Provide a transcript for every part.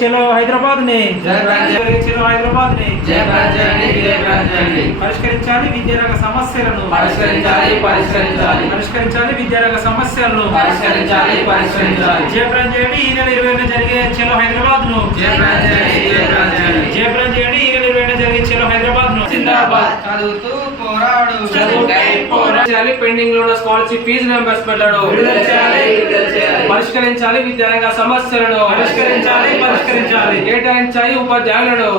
హైదరాబాద్ని. చెలో హైదరాబాద్ని పరిష్కరించాలి విద్యారంగ సమస్యలను పరిష్కరించాలి పరిష్కరించాలి పరిష్కరించాలి విద్యారంగ సమస్యలను పరిష్కరించాలి పరిష్కరించాలి జయప్రం చేయండి ఈ నెల ఇరవై జరిగే చెలో హైదరాబాద్ను జయ ప్రాంజలి జయ ప్రాంజలి జయప్రం చేయండి ఈ నెల ఇరవై జరిగే చెలో హైదరాబాద్ను జిందాబాద్ చదువుతూ పోరాడు పోరాడు. చేయాలి పెండింగ్లో ఉన్న స్కాలర్షిప్ ఫీజు రియంబర్స్మెంట్లను పరిష్కరించాలి విద్యారంగ సమస్యలను పరిష్కరించాలి పరిష్కరించాలి. కేటాయించాలి ఉపాధ్యాయులను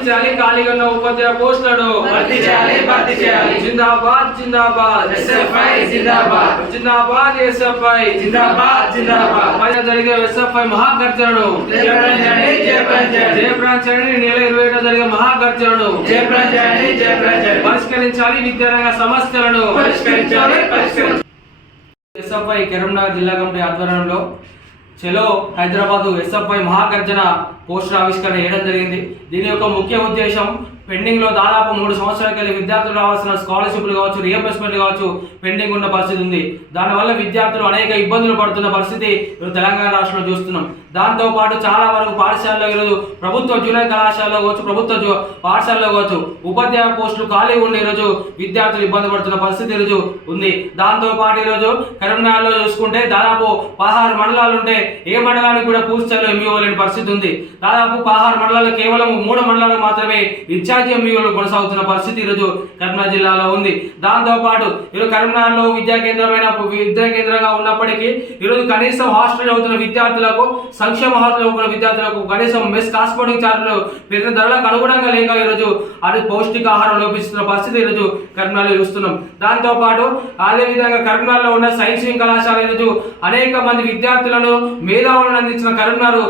భర్తీ చేయాలి ఖాళీగా ఉన్న ఉపాధ్యాయ పోస్టులను. భర్తీ చేయాలి, భర్తీ చేయాలి. జిందాబాద్ జిందాబాద్. ఎస్ఎఫ్ఐ జిందాబాద్. జిందాబాద్ ఎస్ఎఫ్ఐ. జిందాబాద్ జిందాబాద్. పైన జరిగే ఎస్ఎఫ్ఐ మహాగర్జనను. జయప్రాంజలి జయప్రాంజలి జయప్రాంచండి నెల ఇరవై ఏడో జరిగే మహాగర్జనను. జయప్రాంజలి జయప్రాంజలి పరిష్కరించాలి విద్యారంగ సమస్యలను. పరిష్కరించాలి పరిష్కరించాలి ఎస్ఎఫ్ఐ కరీంనగర్ జిల్లా కమిటీ ఆధ్వర్యంలో చెలో హైదరాబాద్ ఎస్ఎఫ్ఐ మహాగర్జన పోస్టర్ ఆవిష్కరణ చేయడం జరిగింది. దీని యొక్క ముఖ్య ఉద్దేశం పెండింగ్లో దాదాపు మూడు సంవత్సరాల కలిగి విద్యార్థులు రావాల్సిన స్కాలర్షిప్లు కావచ్చు రియంబర్స్మెంట్ కావచ్చు పెండింగ్ ఉన్న పరిస్థితి ఉంది. దానివల్ల విద్యార్థులు అనేక ఇబ్బందులు పడుతున్న పరిస్థితి తెలంగాణ రాష్ట్రంలో చూస్తున్నాం. దాంతోపాటు చాలా వరకు పాఠశాలలో ఈరోజు ప్రభుత్వ జూనియర్ కళాశాలలో కావచ్చు ప్రభుత్వ పాఠశాలలో కావచ్చు ఉపాధ్యాయ పోస్టులు ఖాళీ ఉండే ఈరోజు విద్యార్థులు ఇబ్బంది పడుతున్న పరిస్థితి ఈరోజు ఉంది. దాంతోపాటు ఈరోజు కరీంనగర్లో చూసుకుంటే దాదాపు పదహారు మండలాలు ఉంటే ఏ మండలానికి కూడా పూర్తి స్థాయిలో ఎంఈఓ లేని పరిస్థితి ఉంది. దాదాపు పదహారు మండలాలు కేవలం మూడు మండలాలకు మాత్రమే ఇన్ఛార్జి ఎంఈఓలు కొనసాగుతున్న పరిస్థితి ఈరోజు కరీంనగర్ జిల్లాలో ఉంది. దాంతోపాటు ఈరోజు కరీంనగర్లో విద్యా కేంద్రమైన విద్యా కేంద్రంగా ఉన్నప్పటికీ ఈరోజు కనీసం హాస్టల్ అవుతున్న విద్యార్థులకు సంక్షేమ హాస్టల్ అవుతున్న విద్యార్థులకు కనీసం మెస్ కాస్పోర్టింగ్ ఛార్జీలు పెరిగిన ధరలకు అనుగుణంగా లేక ఈరోజు అది పౌష్టికాహారం లోపిస్తున్న పరిస్థితి ఈరోజు కరీంనగర్లో చూస్తున్నాం. దాంతో పాటు అదే విధంగా కరీంనగర్లో ఉన్న సైన్స్ వింగ్ కళాశాల ఈరోజు అనేక మంది విద్యార్థులను మేధావులను అందించిన కరీంనగర్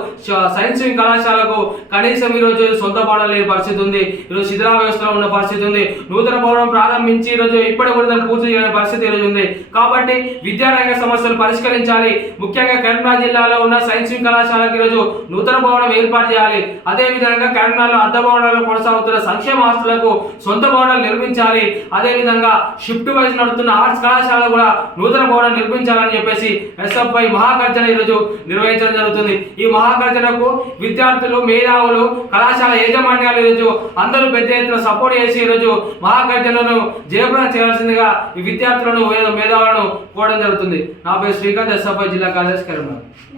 సైన్స్ వింగ్ కళాశాలకు కనీసం ఈరోజు సొంత పాడలేని పరిస్థితి ఉంది. ఈరోజు శిథిలా వ్యవస్థలో ఉన్న పరిస్థితి ఉంది. నూతన భవనం ప్రారంభించి ఈరోజు ఇప్పటి కూడా దాన్ని పూర్తి చేయని పరిస్థితి ఈరోజు ఉంది. కాబట్టి విద్యారంగ సమస్యలు పరిష్కరించాలి. ముఖ్యంగా కరీంనగర్ జిల్లాలో ఉన్న సైన్స్ కళాశాలకు ఈరోజు నూతన భవనం ఏర్పాటు చేయాలి. అదేవిధంగా కరీంనగర్లో అర్ధ భవనాల్లో కొనసాగుతున్న సంక్షేమ ఆస్తులకు సొంత భవనాలు నిర్మించాలి. అదేవిధంగా షిఫ్ట్ వైజ్ నడుస్తున్న ఆర్ట్స్ కళాశాల కూడా నూతన భవనం నిర్మించాలని చెప్పేసి ఎస్ఎఫ్ఐ మహాగర్జన ఈరోజు నిర్వహించడం జరుగుతుంది. ఈ మహాగర్జనకు విద్యార్థులు మేధావులు కళాశాల యాజమాన్యాలు ఈరోజు అందరూ పెద్ద ఎత్తున సపోర్ట్ చేసి ఈరోజు మహాగర్జనను జయప్రదం చేయాల్సిందిగా ఈ విద్యార్థులను మేధావులను కోరడం జరుగుతుంది. నా పేరు శ్రీకాంత్ ఎస్ఎఫ్ఐ జిల్లా కార్యదర్శి కరీంనగర్.